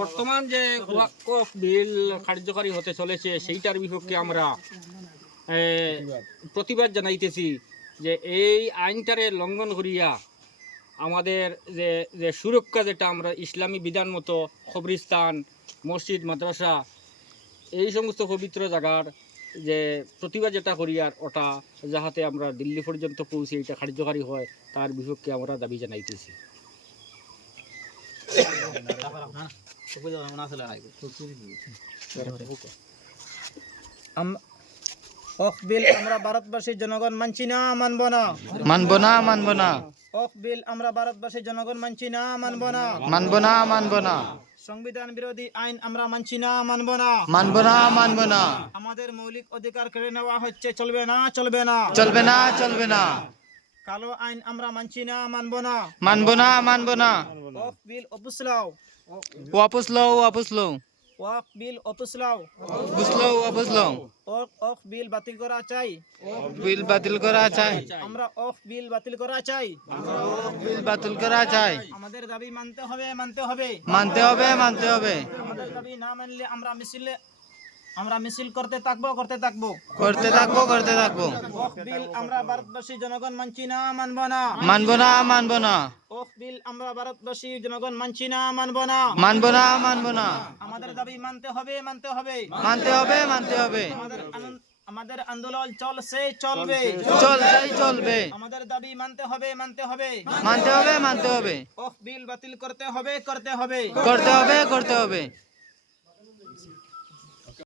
বর্তমান যে ওয়াকফ বিল কার্যকরী হতে চলেছে সেইটার বিপক্ষে আমরা প্রতিবাদ জানাইতেছি যে এই আইনটারে লঙ্ঘন করিয়া আমাদের যে যে সুরক্ষা যেটা আমরা ইসলামী বিধান মতো কবরস্থান মসজিদ মাদ্রাসা এই সমস্ত পবিত্র জায়গার যে প্রতিবাদ যেটা করিয়ার ওটা যাহাতে আমরা দিল্লি পর্যন্ত পৌঁছে এটা কার্যকারী হয় তার বিপক্ষে আমরা দাবি জানাইতেছি। ওয়াকফ বিল আমরা ভারতবাসীর জনগণ মানছি না, মানব না। মানব না, মানব না। ওয়াকফ বিল আমরা ভারতবাসীর জনগণ মানছি না, মানব না। মানব না, মানব না। সংবিধান বিরোধী আইন আমরা মানছি না, মানব না। মানব না, মানব না। আমাদের মৌলিক অধিকার কেড়ে নেওয়া হচ্ছে, চলবে না, চলবে না। চলবে না, চলবে না। কালো আইন আমরা মানছি না, মানব না। মানব না, মানব না। ওয়াকফ বিল অপুস লাও। वापस लो, वापस लो। ওয়াকফ বিল অপুস লাও। वापस लो, वापस लो। ওয়াকফ বিল বাতিল করা চাই। बिल बातिल करा चाय। আমরা ওয়াকফ বিল বাতিল করা চাই। बिल बातिल करा चाय। আমাদের দাবি মানতে হবে, মানতে হবে। मानते होबे, मानते होबे। আমাদের দাবি না মানলে আমরা মিছিল করতে থাকবো, করতে থাকবো। करते থাকবো, করতে থাকবো। ওয়াকফ বিল আমরা ভারতবাসী জনগণ মানছি না, মানব না। মানব না, মানব না। ওয়াকফ বিল আমরা ভারতবাসী জনগণ মানছি না, মানব না। মানব না, মানব না। আমাদের দাবি মানতে হবে, মানতে হবে। মানতে হবে, মানতে হবে। আমাদের আন্দোলন চলছে, চলবে। চলছেই চলবে। আমাদের দাবি মানতে হবে, মানতে হবে। মানতে হবে, মানতে হবে। ওয়াকফ বিল বাতিল করতে হবে, করতে হবে। করতে হবে, করতে হবে।